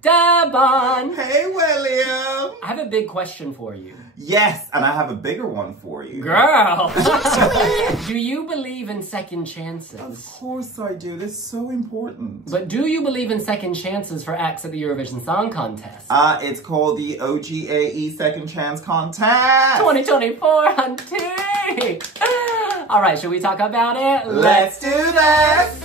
Deban! Hey, William! I have a big question for you. Yes, and I have a bigger one for you. Girl! Do you believe in second chances? Of course I do. This is so important. But do you believe in second chances for acts at the Eurovision Song Contest? It's called the OGAE Second Chance Contest. 2024, hunty! All right, should we talk about it? Let's do this!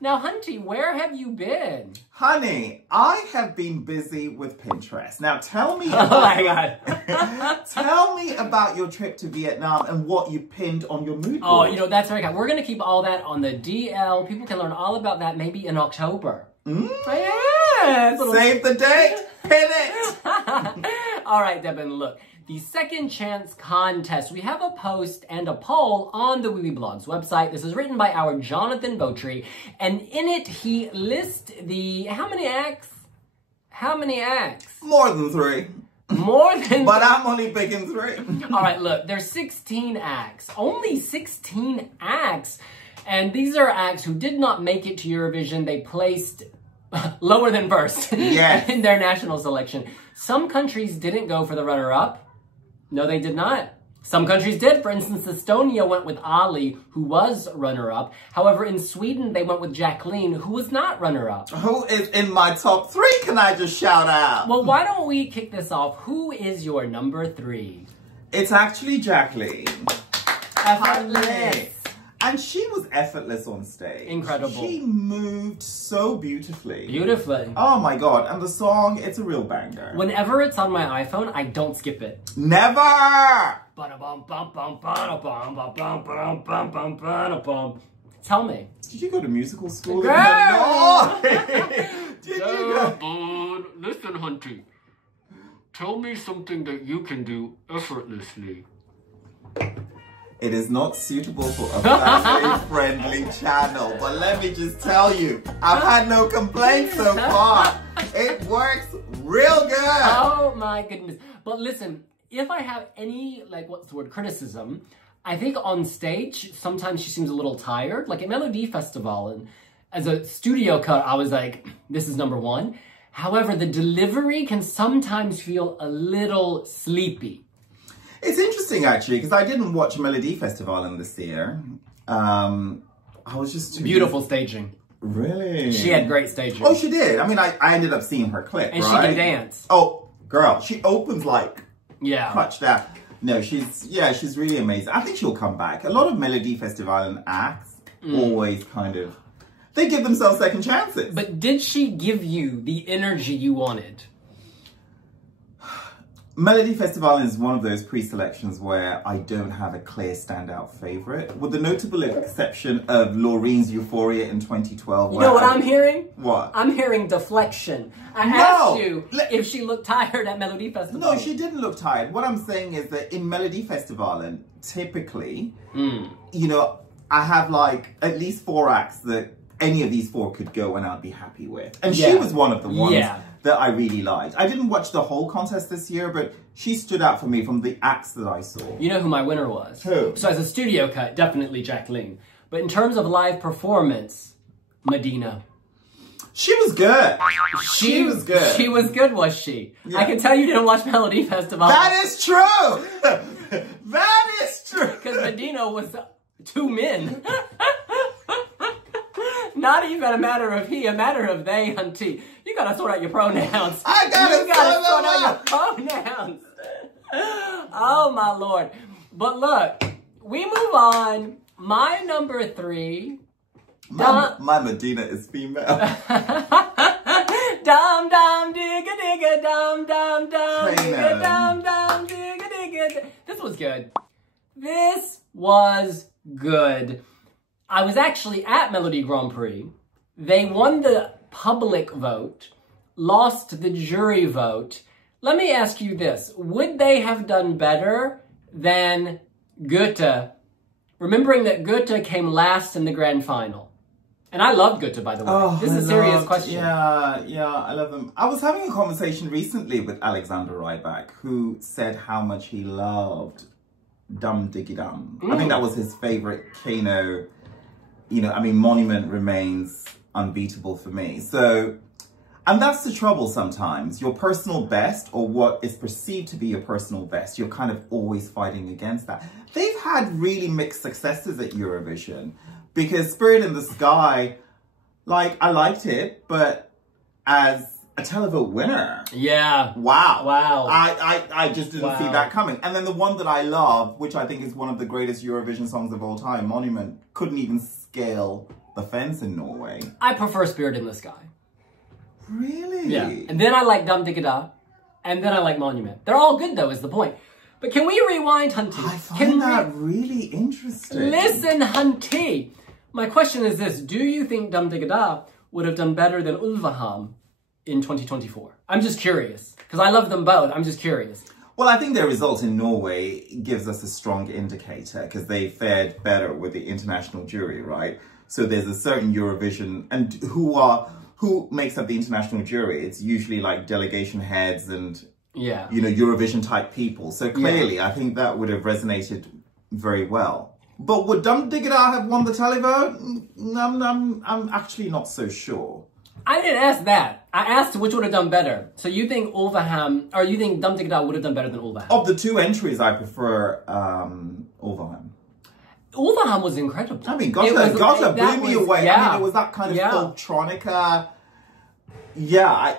Now, hunty, where have you been? Honey, I have been busy with Pinterest. Now, tell me Oh my God. tell me about your trip to Vietnam and what you pinned on your mood board. Oh, you know, that's very kind. We're going to keep all that on the DL. People can learn all about that maybe in October. Yeah, Save the date. Pin it. All right, Deban, look. The Second Chance Contest. We have a post and a poll on the WeWe Blogs website. This is written by our Jonathan Botry, and in it he lists the... How many acts? How many acts? More than 3. More than... But I'm only picking 3. All right, look, there's 16 acts. Only 16 acts. And these are acts who did not make it to Eurovision. They placed lower than first in their national selection. Some countries didn't go for the runner-up. No, they did not. Some countries did. For instance, Estonia went with Ali, who was runner-up. However, in Sweden, they went with Jacqline, who was not runner-up. Who is in my top 3? Can I just shout out? Well, why don't we kick this off? Who is your number 3? It's actually Jacqline. Effortless. And she was effortless on stage. Incredible. She moved so beautifully. Beautifully. Oh my God. And the song, it's a real banger. Whenever it's on my iPhone, I don't skip it. Never! Tell me. Did you go to musical school? Girl! No! Did you go? Listen, hunty. Tell me something that you can do effortlessly. It is not suitable for a family-friendly channel, but let me just tell you, I've had no complaints so far. It works real good. Oh my goodness. But listen, if I have any, like, what's the word, criticism, I think on stage, sometimes she seems a little tired. Like at Melody Festival, and as a studio cut, I was like, this is number 1. However, the delivery can sometimes feel a little sleepy. It's interesting, actually, because I didn't watch Melody Festival in this year. I was just... Beautiful staging. Really? She had great staging. Oh, she did. I mean, I ended up seeing her clip, and right? she can dance. Oh, girl, she opens like... Yeah. Clutch that. No, she's really amazing. I think she'll come back. A lot of Melody Festival acts always kind of... They give themselves second chances. But did she give you the energy you wanted? Melody Festival is one of those pre-selections where I don't have a clear standout favourite, with the notable exception of Loreen's Euphoria in 2012. You know what I'm hearing? What? I'm hearing deflection. I asked you if she looked tired at Melody Festival. No, she didn't look tired. What I'm saying is that in Melody Festival, and typically, you know, I have like at least 4 acts that any of these 4 could go and I'd be happy with. And she was one of the ones that I really liked. I didn't watch the whole contest this year, but she stood out for me from the acts that I saw. You know who my winner was? Who? So as a studio cut, definitely Jacqline. But in terms of live performance, Medina. She was good. She was good. She was good, was she? Yeah. I can tell you didn't watch Melody Festival. That is true! That is true! Because Medina was 2 men. Not even a matter of he, a matter of they, hunty. You gotta sort out your pronouns. I gotta sort out your pronouns. Oh my Lord. But look, we move on. My number 3. My Medina is female. Dum dum digga digga dum dum dum digga dum dum digga digga. This was good. This was good. I was actually at Melody Grand Prix. They won the public vote, lost the jury vote. Let me ask you this. Would they have done better than Goethe? Remembering that Goethe came last in the grand final. And I love Goethe, by the way. Oh, this is a serious question. Yeah, I love them. I was having a conversation recently with Alexander Rybak, who said how much he loved Damdiggida. I think that was his favorite KEiiNO you know, I mean, Monument remains unbeatable for me. So, and that's the trouble sometimes. Your personal best, or what is perceived to be your personal best, you're kind of always fighting against that. They've had really mixed successes at Eurovision, because Spirit in the Sky, like, I liked it, but as a televote winner. Yeah. Wow. Wow. I just didn't see that coming. And then the one that I love, which I think is one of the greatest Eurovision songs of all time, Monument, couldn't even scale the fence in Norway. I prefer Spirit in the Sky. Really? Yeah. And then I like Damdiggida, and then I like Monument. They're all good though, is the point. But can we rewind, Hunty? I find that really interesting. Listen, Hunty. My question is this. Do you think Damdiggida would have done better than Ulvaham in 2024? I'm just curious. Because I love them both. I'm just curious. Well, I think their result in Norway gives us a strong indicator, because they fared better with the international jury, right? So there's a certain Eurovision, and who makes up the international jury? It's usually like delegation heads and, yeah, you know, Eurovision type people. So clearly, I think that would have resonated very well. But would Damdiggida have won the televote? I'm actually not so sure. I didn't ask that. I asked which would have done better. So you think Ulvaham, or you think Damdiggida would have done better than Ulvaham? Of the two entries, I prefer Ulvaham. Ulvaham was incredible. I mean, Gotcha blew me away. Yeah. I mean, it was that kind of folktronica. Yeah,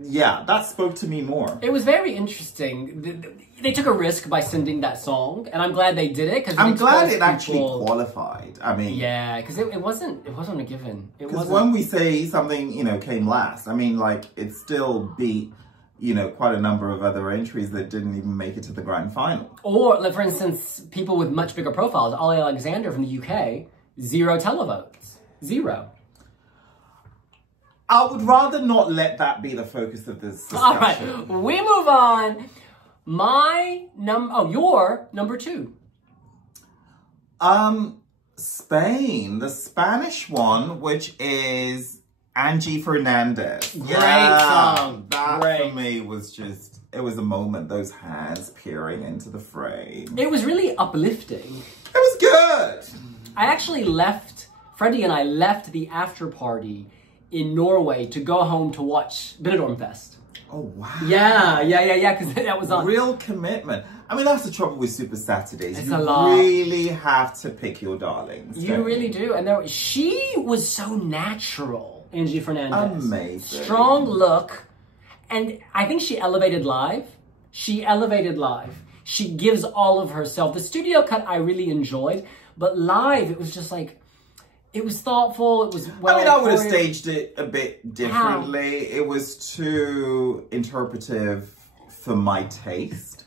yeah, that spoke to me more. It was very interesting. They took a risk by sending that song, and I'm glad they did it. Cause I'm glad it actually qualified. I mean, yeah, because it wasn't a given. Because when we say something, you know, came last, I mean, like, it still beat, you know, quite a number of other entries that didn't even make it to the grand final. Or, like, for instance, people with much bigger profiles. Ollie Alexander from the UK, 0 televotes. 0. I would rather not let that be the focus of this discussion. All right, we move on. Your number 2. Spain, the Spanish one, which is Angy Fernandez. Great song. That for me was just, it was a moment, those hands peering into the frame. It was really uplifting. It was good. I actually Freddie and I left the after party in Norway to go home to watch Benidorm Fest. Oh, wow. Yeah, because that was on. Real commitment. I mean, that's the trouble with Super Saturdays. It's you a lot. really have to pick your darlings. You really do. And she was so natural, Angy Fernandez. Amazing. Strong look. And I think she elevated live. She gives all of herself. The studio cut I really enjoyed. But live, it was just like, it was thoughtful. It was well. I mean, I would have staged it a bit differently. It was too interpretive for my taste.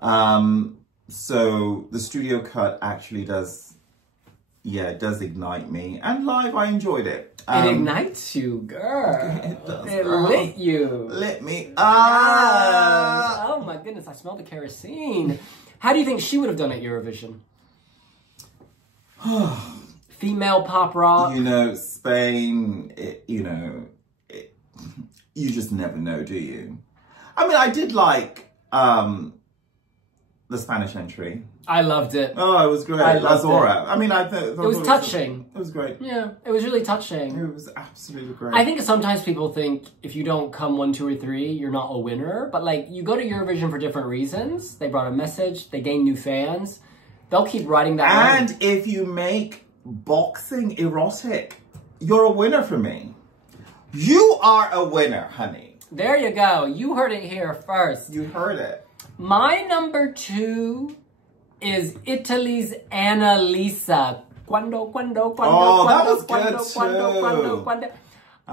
So the studio cut actually does ignite me. And live, I enjoyed it. It ignites you, girl. It does. It lit you. Lit me Yes. up. Oh my goodness, I smell the kerosene. How do you think she would have done at Eurovision? Female pop rock. You know, Spain, you just never know, do you? I mean, I did like the Spanish entry. I loved it. Oh, it was great. Lazora. I mean, I thought it was touching. It was great. Yeah, it was really touching. It was absolutely great. I think sometimes people think if you don't come 1, 2, or 3, you're not a winner. But like, you go to Eurovision for different reasons. They brought a message. They gain new fans. They'll keep riding that. And if you make boxing erotic, you're a winner for me. You are a winner, honey. There you go. You heard it here first. You heard it. My number 2 is Italy's Annalisa. Quando. Oh, that was good too.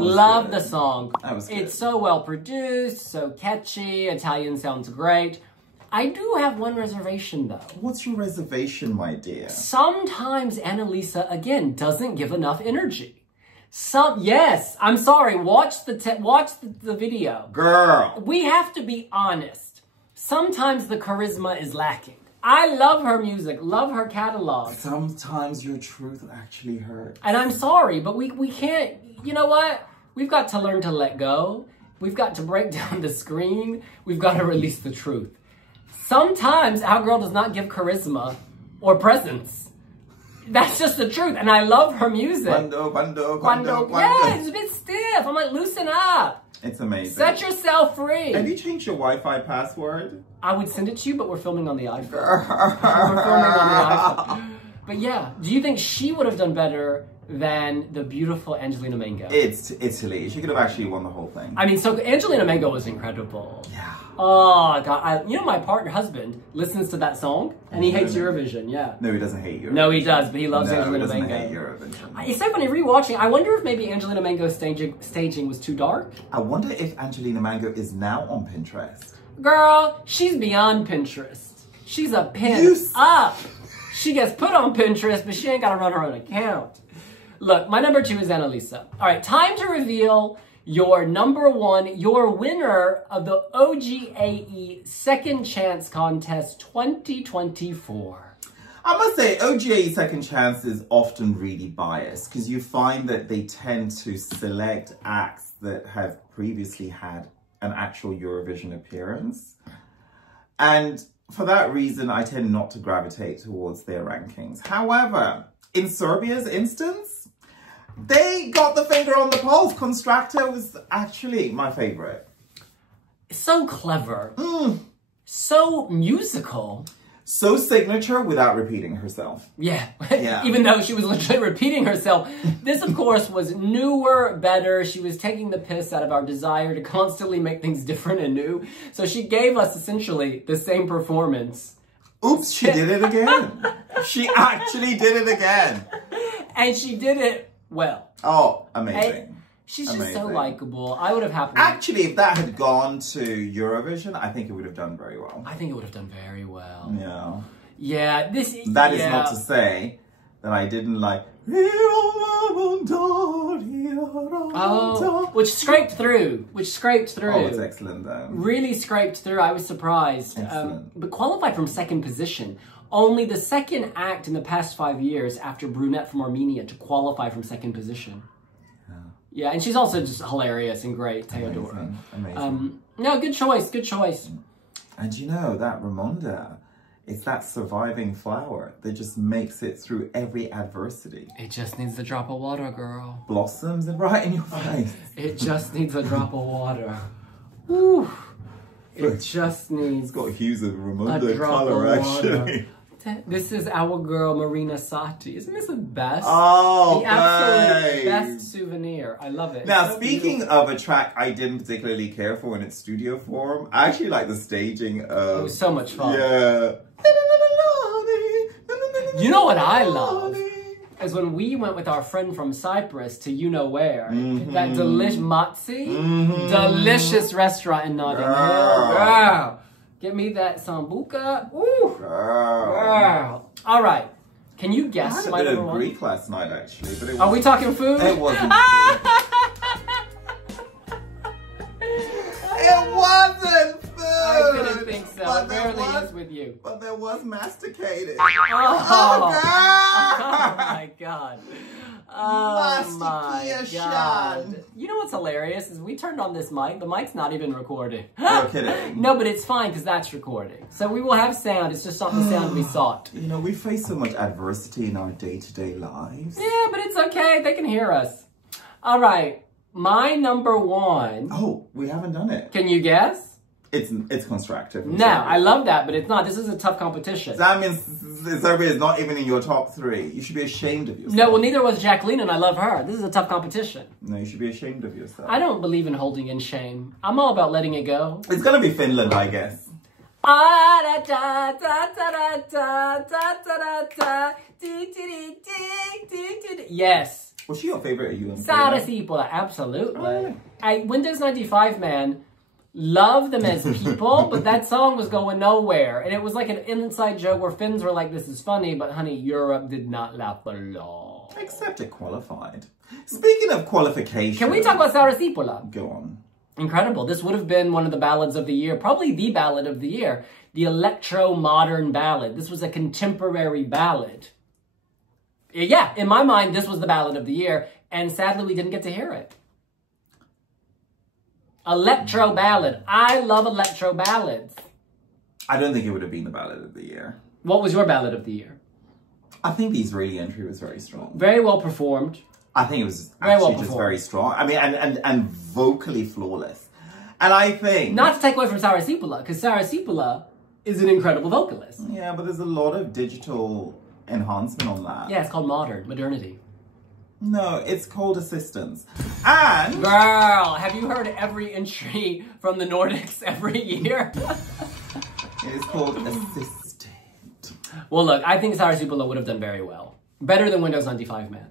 Love the song. That was good. It's so well produced, so catchy. Italian sounds great. I do have one reservation though. What's your reservation, my dear? Sometimes Annalisa, again, doesn't give enough energy. Yes, I'm sorry. Watch the video. Girl. We have to be honest. Sometimes the charisma is lacking. I love her music, love her catalog. Sometimes your truth actually hurts. And I'm sorry, but we can't, you know what? We've got to learn to let go. We've got to break down the screen. We've got to release the truth. Sometimes our girl does not give charisma or presence. That's just the truth, and I love her music. Quando. Yeah, it's a bit stiff. I'm like, loosen up. It's amazing. Set yourself free. Have you changed your Wi-Fi password? I would send it to you, but we're filming on the iPhone. We're filming on the iPhone. But yeah, do you think she would have done better than the beautiful Angelina Mango? It's Italy. She could have actually won the whole thing. I mean, so Angelina Mango was incredible. Yeah. Oh, God. You know, my husband listens to that song, and he hates Eurovision, yeah. No, he doesn't hate Eurovision. No, he does, but he loves Angelina Mango. Mango. Hate Eurovision. It's so funny rewatching. I wonder if maybe Angelina Mango's staging was too dark. I wonder if Angelina Mango is now on Pinterest. Girl, she's beyond Pinterest. She's a pin up. She gets put on Pinterest, but she ain't got to run her own account. Look, my number 2 is Annalisa. All right, time to reveal your number 1, your winner of the OGAE Second Chance Contest 2024. I must say, OGAE Second Chance is often really biased because you find that they tend to select acts that have previously had an actual Eurovision appearance. And for that reason, I tend not to gravitate towards their rankings. However, in Serbia's instance, they got the finger on the pulse. Konstrakta was actually my favorite. So clever. So musical. So signature without repeating herself. Yeah. Even though she was literally repeating herself. This, of course, was newer, better. She was taking the piss out of our desire to constantly make things different and new. So she gave us, essentially, the same performance. Oops, she did it again. She actually did it again. And she did it well. Oh, amazing. She's just so likable. I would have happily... Actually, if that had gone to Eurovision, I think it would have done very well. I think it would have done very well. Yeah. Yeah, That is not to say that I didn't like... Oh, which scraped through. Oh, it's excellent though. Really scraped through. I was surprised. But qualified from 2nd position. Only the 2nd act in the past 5 years after Brunette from Armenia to qualify from 2nd position. Yeah, and she's also just hilarious and great, Theodora. Amazing. No, good choice. And you know, that Ramonda, it's that surviving flower that just makes it through every adversity. It just needs a drop of water, girl. Blossoms and right in your face. It just needs a drop of water. Woo. It just needs... It's got hues of Ramonda color, actually. This is our girl, Marina Sati. Isn't this the best? Oh, the absolute best souvenir. I love it. Now, speaking of a track I didn't particularly care for in its studio form, I actually like the staging of... It was so much fun. Yeah. You know what I love? Is when we went with our friend from Cyprus to you know where. That delicious Matzi. Delicious restaurant in Notting Hill. Girl. Get me that sambuca. Ooh. Girl. All right. Can you guess my number 1? I had a bit of Greek last night, actually. But it Are we talking food? It wasn't food. It wasn't food. I didn't think so. It rarely is with you. But there was masticated. Oh, God. Oh, my God. Oh, my God. You know what's hilarious is we turned on this mic. The mic's not even recording. You're kidding. No, but it's fine because that's recording. So we will have sound. It's just not the sound we sought. You know, we face so much adversity in our day-to-day lives. Yeah, but it's okay. They can hear us. All right. My number 1. Oh, we haven't done it. Can you guess? It's Konstrakta. No, I love that, but it's not. This is a tough competition. That means Serbia is not even in your top 3. You should be ashamed of yourself. No, well, neither was Jacqline, and I love her. This is a tough competition. No, you should be ashamed of yourself. I don't believe in holding in shame. I'm all about letting it go. It's gonna be Finland, I guess. Yes. Was she your favorite? Are you? Sara Siipola, absolutely. Windows 95, man. Love them as people, but that song was going nowhere. And it was like an inside joke where Finns were like, this is funny, but honey, Europe did not laugh along. Except it qualified. Speaking of qualification... Can we talk about Sara Siipola? Go on. Incredible. This would have been one of the ballads of the year, probably the ballad of the year. The electro-modern ballad. This was a contemporary ballad. Yeah, in my mind, this was the ballad of the year, and sadly, we didn't get to hear it. Electro ballad. I love electro ballads. I don't think it would have been the ballad of the year. What was your ballad of the year? I think the Israeli entry was very strong. Very well performed. I think it was actually just very strong. I mean, and vocally flawless. And I think... Not to take away from Sara Siipola, because Sara Siipola is an incredible vocalist. Yeah, but there's a lot of digital enhancement on that. Yeah, it's called modernity. No, it's called assistance. And... Girl, have you heard every entry from the Nordics every year? It's called assistant. Well, look, I think Sara Siipola would have done very well. Better than Windows 95 Man.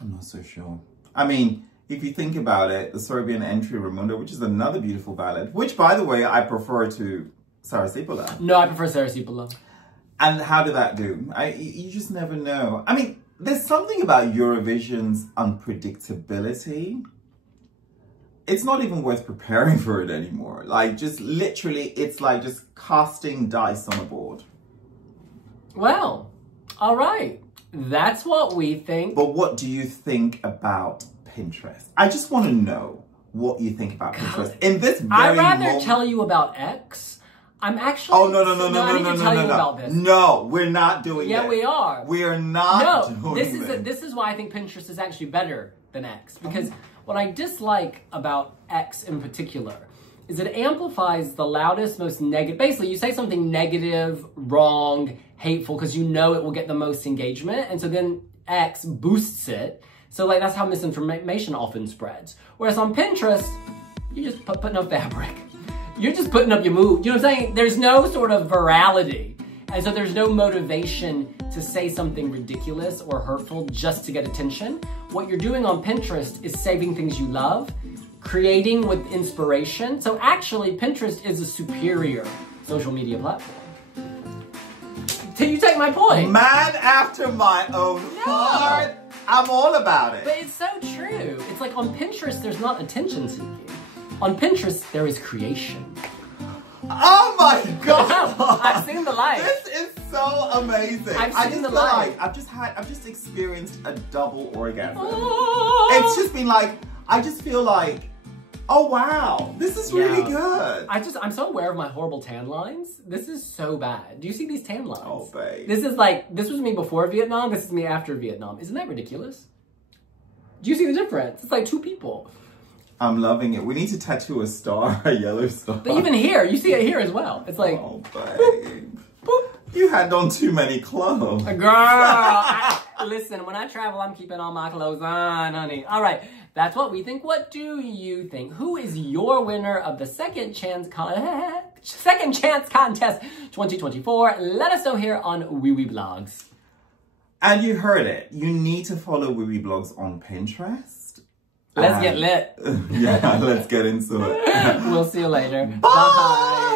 I'm not so sure. I mean, if you think about it, the Serbian entry, Raimundo, which is another beautiful ballad, which, by the way, I prefer to Sara Siipola. No, I prefer Sara Siipola. And how did that do? You just never know. I mean, there's something about Eurovision's unpredictability. It's not even worth preparing for it anymore. Like, just literally, it's like just casting dice on a board. Well, all right. That's what we think. But what do you think about Pinterest? I just want to know what you think about Pinterest. In this very I'd rather tell you about X. I'm actually... Oh, no. I need to tell you about this. No, we're not doing it. Yeah, we are. We are not doing it. This is why I think Pinterest is actually better than X. Because what I dislike about X in particular is it amplifies the loudest, most negative... Basically, you say something negative, wrong, hateful, because you know it will get the most engagement. And so then X boosts it. So like that's how misinformation often spreads. Whereas on Pinterest, you're just putting up fabric. You're just putting up your mood. You know what I'm saying? There's no sort of virality. And so there's no motivation to say something ridiculous or hurtful just to get attention. What you're doing on Pinterest is saving things you love, creating with inspiration. So actually, Pinterest is a superior social media platform. Till you take my point. Man after my own heart. I'm all about it. But it's so true. It's like on Pinterest, there's not attention seeking. On Pinterest, there is creation. Oh my God! I've seen the light. This is so amazing. I've seen the light. I've just experienced a double orgasm. Oh. It's just been like, I just feel like, oh wow, this is really good. I'm so aware of my horrible tan lines. This is so bad. Do you see these tan lines? Oh babe. This was me before Vietnam, this is me after Vietnam. Isn't that ridiculous? Do you see the difference? It's like two people. I'm loving it. We need to tattoo a star, a yellow star. But even here, you see it here as well. It's like, oh babe. Boop. You had on too many clothes. Girl, listen, when I travel, I'm keeping all my clothes on, honey. All right, that's what we think. What do you think? Who is your winner of the Second Chance Contest 2024? Let us know here on WeWe Blogs. And you heard it. You need to follow WeWe Blogs on Pinterest. Let's get lit. Yeah, let's get into it. We'll see you later. Bye.